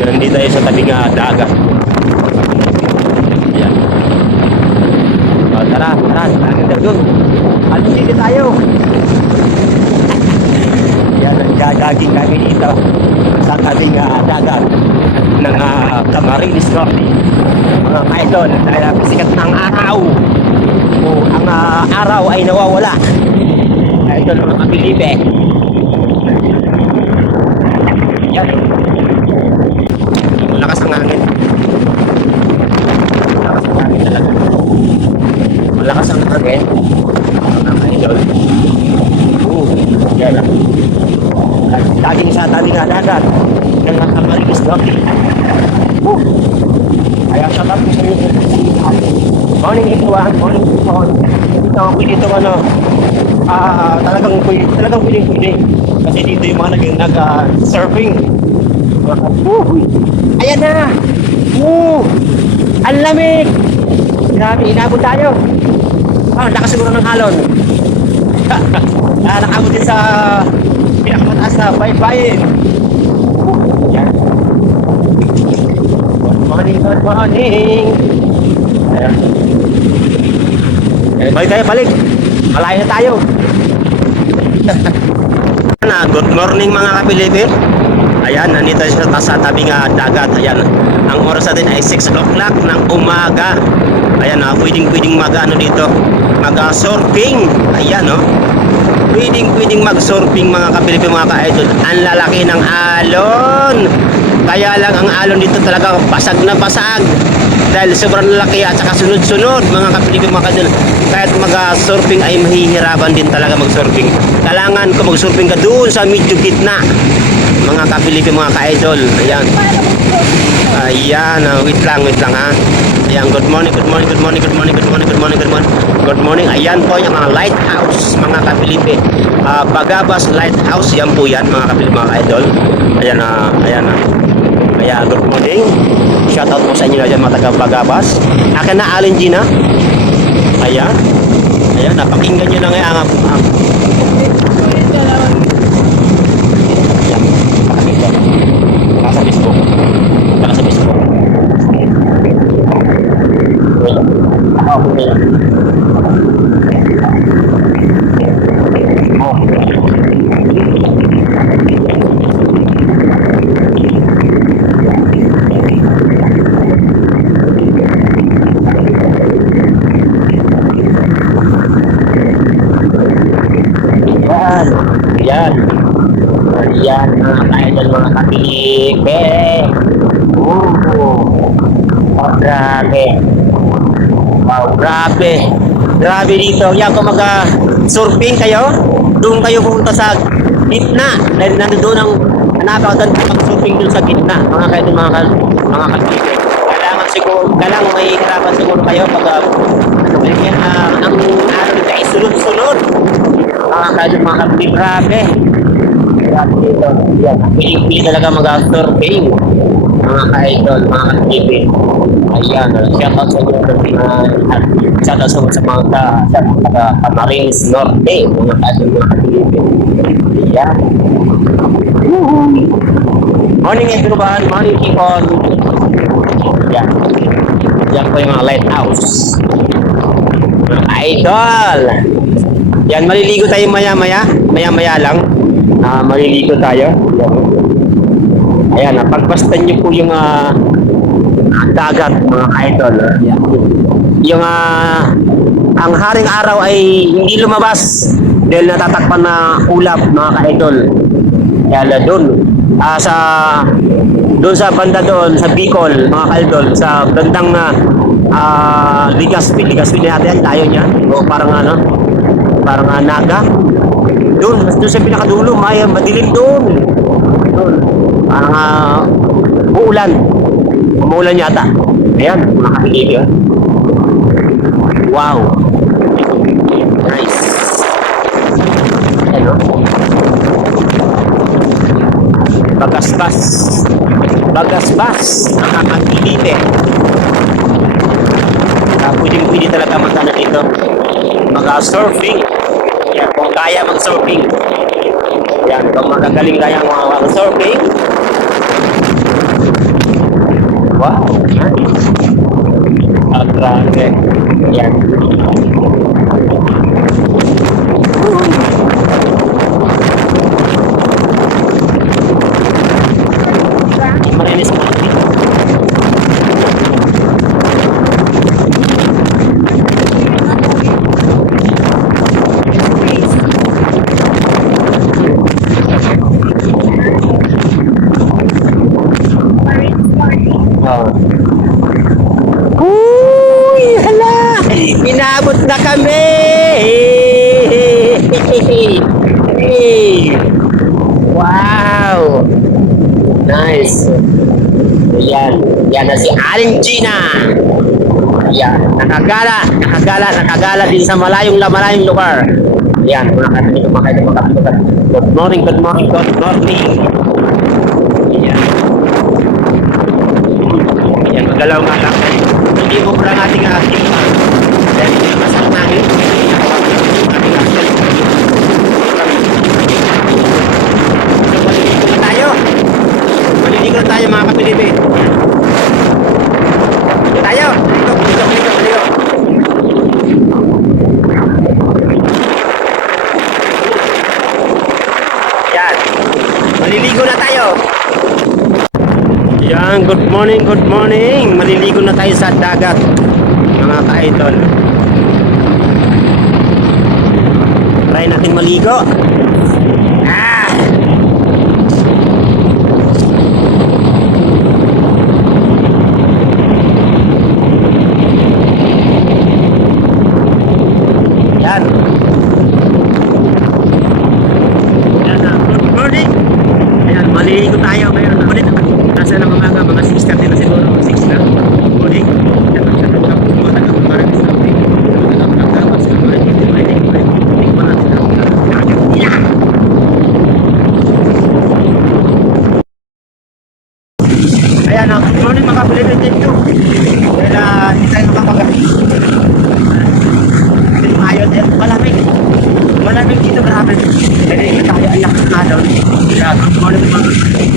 Nandito tayo sa tabing dagat. Ayan. O, tara, tara doon. Alam dito tayo. Yan, nagdadaging kami dito sa tabing dagat ng Camarines Norte. Mga idol, dahil sikat ng araw. O, ang araw ay nawawala. Idol, mga kapilibe. Yan. Malakas ang hangin. Malakas ang hangin talaga. Malakas ang hangin. Mga idol. Yan lang. Laging sa tabing dagat ng Camarines Norte. Kaya sa tapos sa inyo. Morning everyone. Morning everyone. Dito ako dito talagang pwede. Kasi dito yung mga nag-surfing. Ayan na! Ang lamig! Grabe, inabot tayo. Lakas siguro ng halon. Nakabot din sa pinakamataas na baybayin. Yan. Good morning. Ayan. Balik. Malayo na tayo. Good morning mga kapilipin. Ayan, nandito sa tabing dagat. Ayan, ang oras natin ay 6 o'clock ng umaga. Ayan, pwedeng dito mag-surfing. Ayan, no? Pwedeng mag-surfing mga kapilipin, mga ka-idol. Ang lalaki ng alon. Kaya lang ang alon dito talaga basag na basag. Dahil sobrang laki at saka sunod-sunod mga kapilipin, mga ka-idol. Kahit mag-surfing ay mahihirapan din talaga mag-surfing. Kailangan ko mag-surfing ka doon sa medyo gitna. Mga kapilipin, mga ka-idol. Ayan. Ayan, wait lang ha. Ayan, good morning. Ayan po yung mga lighthouse, mga kapilipin. Bagabas Lighthouse, yan po yan, mga kapilipin, mga ka-idol. Ayan. Ayan, good morning. Shoutout po sa inyo na dyan, mga taga-Bagabas. Akin na Allen Gina. Ayan, napakinggan nyo na ngayon ang sa Facebook. Yan mga ka-idol, mga kapilipe. Grabe dito. Yan, kung mag-surfing kayo, doon kayo pupunta sa gitna. Dahil nandoon ang napakaganda mag-surfing doon sa gitna. Mga ka-idol, mga kapilipe. Kailangan may hirapan siguro kayo pag ang araw dito ay sunod-sunod. Mga ka-idol, mga kapilipe. Grabe. Pili talaga mag-surfing mga ka-idol, mga ka-TV. Ayan, shoutout sa inyo shoutout sa mga Camarines Norte, mga ka-idol, mga ka-TV. Ayan. Morning everyone, morning people. Yan po yung mga lighthouse, mga ka-idol. Yan, maliligo tayo maya lang. Maliligo tayo. Ayan, pagpastan nyo po yung dagat, mga idol. Yung ang haring araw ay hindi lumabas dahil natatakpan na ulap, mga ka-idol. Kaya doon sa banda doon sa Bicol, mga ka-idol, sa bandang Legazpi natin tayo niyan. O parang Naga. Doon sa pinakadulo, madilim doon. Parang umuulan yata. Ayan, mga kapilip yun. Wow. Nice. Ayan, no? Bagasbas, mga kapilip. Pwede talaga magkano dito. Mag-surfing. Yan, kung kaya mag-surfing. Yan, kung magagaling kaya mag-surfing. Wow, nice. Grabe. Yan. Marinis pa. Oh. Uy, hala! Inabot na kami! Hey! Wow! Nice! Ayan. Yan na si Aling Gina! Ayan. Nakagala din sa malayong lugar. Ayan. Mga katinig, Good morning. Ayan. Ayan, magalaw nga lang. Hindi mo kurang ating ating dahil hindi masal namin. Ating action. So, maliligo na tayo. Maliligo na tayo mga kapilipin. Maliligo tayo. Maliligo. Yan. Maliligo na tayo. Yan, good morning. Maliligo na tayo sa dagat, mga ka-idol. Try natin maligo. Ah! Yan. Yan na, good morning. Ayan, maliligo tayo ngayon. Nasa ng umaga, mga 6 ka na siguro, 6 na. Morning. Ayan, good morning mga kapilipin. Thank you. Dahil hindi tayo makapagalit. Ayun, malamig dito, grabe. Dahil hindi tayo ayak na doon. Kaya good morning mga kapilipin.